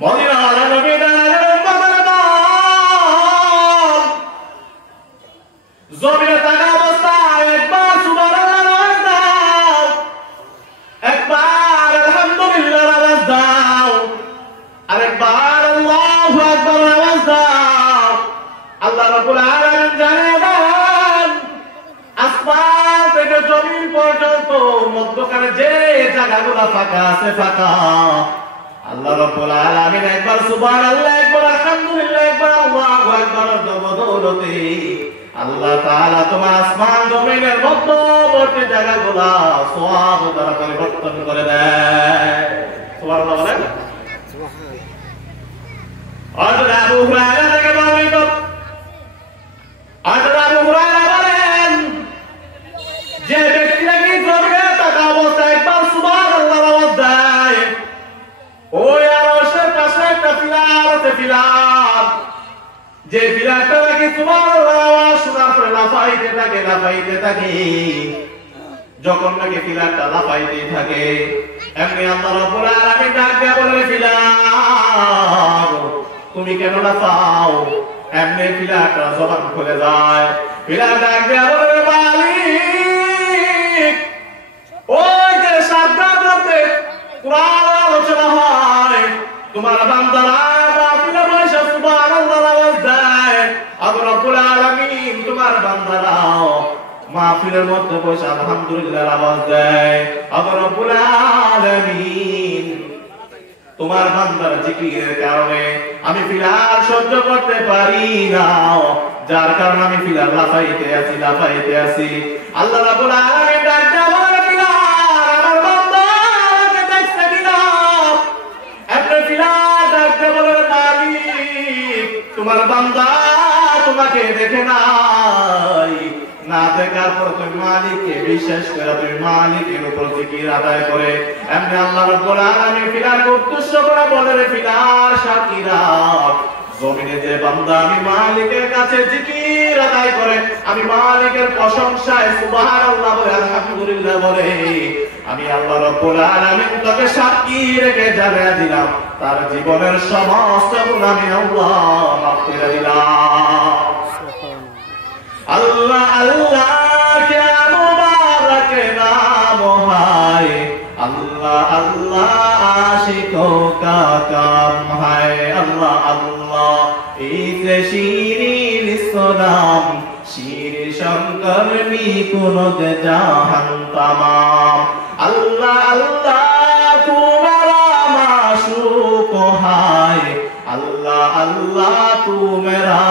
মদিনার নবী দাঁড়ালেন উম্মতের দল জমিনে থাকা অবস্থায় একবার সুবহানাল্লাহ আওয়াজ দাও, একবার আলহামদুলিল্লাহ আওয়াজ দাও, আরেকবার আল্লাহু আকবার আওয়াজ দাও। আল্লাহ রাব্বুল আলামিন জানিয়ে দেন আসমান থেকে জমিন পর্যন্ত মধ্যখানে যে জায়গাগুলো ফাঁকা আছে ফাঁকা, আল্লাহ রাব্বুল আলামিন একবার সুবহানাল্লাহ, একবার আলহামদুলিল্লাহ, একবার আল্লাহু আকবার বদৌলতে আল্লাহ তাআলা তোমার আসমান জমিনের মধ্যবর্তী জায়গাগুলো সওয়াব দ্বারা পরিবর্তন করে দেয়। সুবহানাল্লাহ বলেন। হযরত আবু হুরায়রা থেকে বর্ণিত, হযরত আবু হুরায়রা বলেন যে ব্যক্তি নাকি জমিনে থাকা অবস্থায় একবার সুবহানাল্লাহ আওয়াজ দেয়, ওই আরশের পাশে একটা পিলার আছে, পিলার, যে পিলারটা নাকি সুবহানাল্লাহ আওয়াজ শোনার পরে লাফাইতে থাকে, লাফাইতে থাকে। যখন নাকি পিলারটা লাফাইতে থাকে এমনি আল্লাহ রাব্বুল আলামিন ডাক দিয়ে বলে, পিলার তুমি কেন লাফাও? এমনি পিলারটা জবান খুলে যায়। পিলার ডাক দিয়ে বলে, মালিক ওই যে সাতটার মধ্যে কুরআন আলোচনা হয়, তোমার বান্দারা মাহফিলে বসে সুবহানাল্লাহ আওয়াজ দেয়, আল্লাহ রাব্বুল আলামিন তোমার বান্দারা মাহফিলের মধ্যে বসে আলহামদুলিল্লাহ আওয়াজ দেয়। আল্লাহ রাব্বুল আলামিন তোমার বান্দার জিকিরের কারণে আমি পিলার সহ্য করতে পারি না, যার কারণে আমি পিলার লাফাইতে আছি, লাফাইতে আছি। আল্লাহ রাব্বুল আলামিন ডাক দিয়ে বলে, পিলার আমার বান্দাকে দেখতে কিনা? আপনি পিলার ডাক দিয়ে বলে, মালিক তোমার বান্দা তোমাকে দেখে নাই, না দেখার পর তুমি মালিককে বিশ্বাস করে তুমি মালিকের উপর জিকির আদায় করে এমনি আল্লাহ রাব্বুল আলামিন পিলারকে উদ্দেশ্য করে বলে, রে পিলার সাকিরা জমিনে যে বান্দা আমি মালিকের কাছে জিকির আদায় করে, আমি মালিকের প্রশংসায় সুবহানাল্লাহ বলে, আলহামদুলিল্লাহ বলে, আমি আল্লাহ রাব্বুল আলামিন তাকে সাক্ষী রেখে জানিয়ে দিলাম তার জীবনের সমস্ত গুনাহ আমি আল্লাহ মাফ করে দিলাম। अल्लाह अल्लाह क्या मुबारक नाम है, अल्लाह अल्लाह आशिकों का काम है, अल्लाह अल्लाह इसे शीरीन सुनाम, शीर शंकर मी कुनुद जहान तमाम, अल्लाह अल्लाह तू मेरा माशूक है, अल्लाह अल्लाह तू मेरा